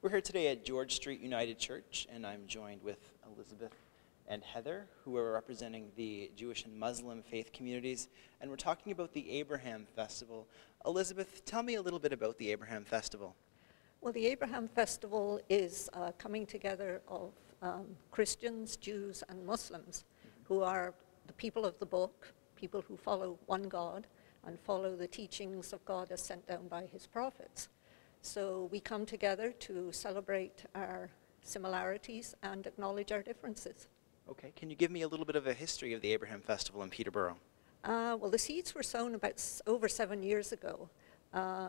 We're here today at George Street United Church, and I'm joined with Elizabeth and Heather, who are representing the Jewish and Muslim faith communities, and we're talking about the Abraham Festival. Elizabeth, tell me a little bit about the Abraham Festival. Well, the Abraham Festival is coming together of Christians, Jews, and Muslims, who are the people of the book, people who follow one God and follow the teachings of God as sent down by his prophets. So we come together to celebrate our similarities and acknowledge our differences. Okay, can you give me a little bit of a history of the Abraham Festival in Peterborough? Well, the seeds were sown about over 7 years ago.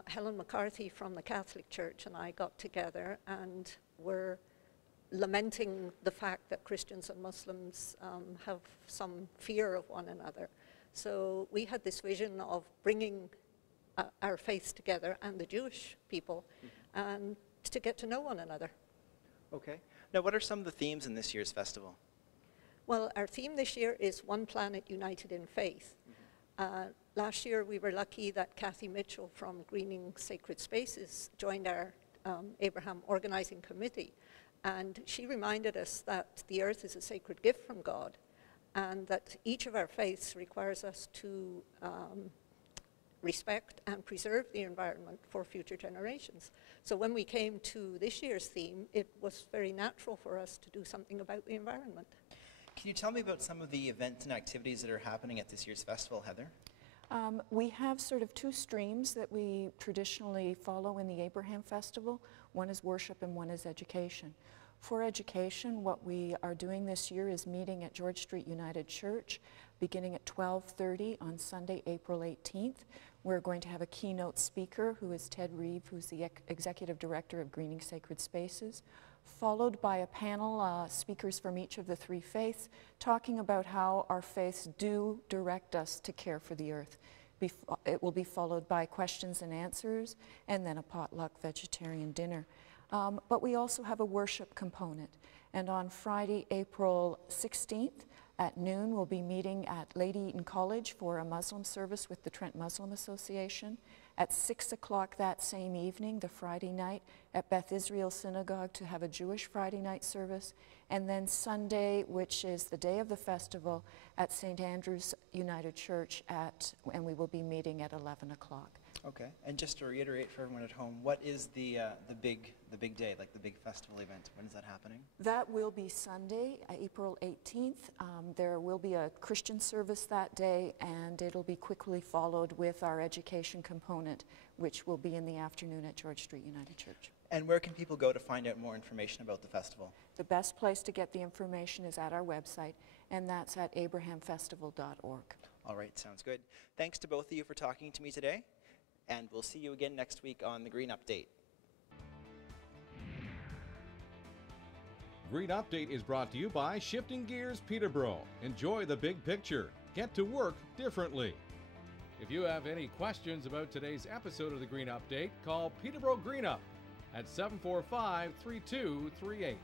Helen McCarthy from the Catholic Church and I got together and were lamenting the fact that Christians and Muslims have some fear of one another. So we had this vision of bringing our faiths together and the Jewish people and to get to know one another. Okay. Now, what are some of the themes in this year's festival? Well, our theme this year is One Planet United in Faith. Last year we were lucky that Kathy Mitchell from Greening Sacred Spaces joined our Abraham Organizing Committee, and she reminded us that the earth is a sacred gift from God and that each of our faiths requires us to respect and preserve the environment for future generations. So when we came to this year's theme, it was very natural for us to do something about the environment. Can you tell me about some of the events and activities that are happening at this year's festival, Heather? We have sort of two streams that we traditionally follow in the Abraham Festival. One is worship and one is education. For education, what we are doing this year is meeting at George Street United Church beginning at 12:30 on Sunday, April 18th. We're going to have a keynote speaker who is Ted Reeve, who's the Executive Director of Greening Sacred Spaces, followed by a panel, speakers from each of the three faiths, talking about how our faiths do direct us to care for the earth. It will be followed by questions and answers, and then a potluck vegetarian dinner. But we also have a worship component. And on Friday, April 16th at noon, we'll be meeting at Lady Eaton College for a Muslim service with the Trent Muslim Association. At 6 o'clock that same evening, the Friday night, at Beth Israel Synagogue to have a Jewish Friday night service. And then Sunday, which is the day of the festival, at St. Andrew's United Church and we will be meeting at 11 o'clock. Okay, and just to reiterate for everyone at home, what is the big day, like the big festival event? When is that happening? That will be Sunday, April 18th. There will be a Christian service that day, and it'll be quickly followed with our education component, which will be in the afternoon at George Street United Church. And where can people go to find out more information about the festival? The best place to get the information is at our website, and that's at abrahamfestival.org. All right, sounds good. Thanks to both of you for talking to me today. And we'll see you again next week on the Green Update. Green Update is brought to you by Shifting Gears Peterborough. Enjoy the big picture. Get to work differently. If you have any questions about today's episode of the Green Update, call Peterborough Green Up at 745-3238.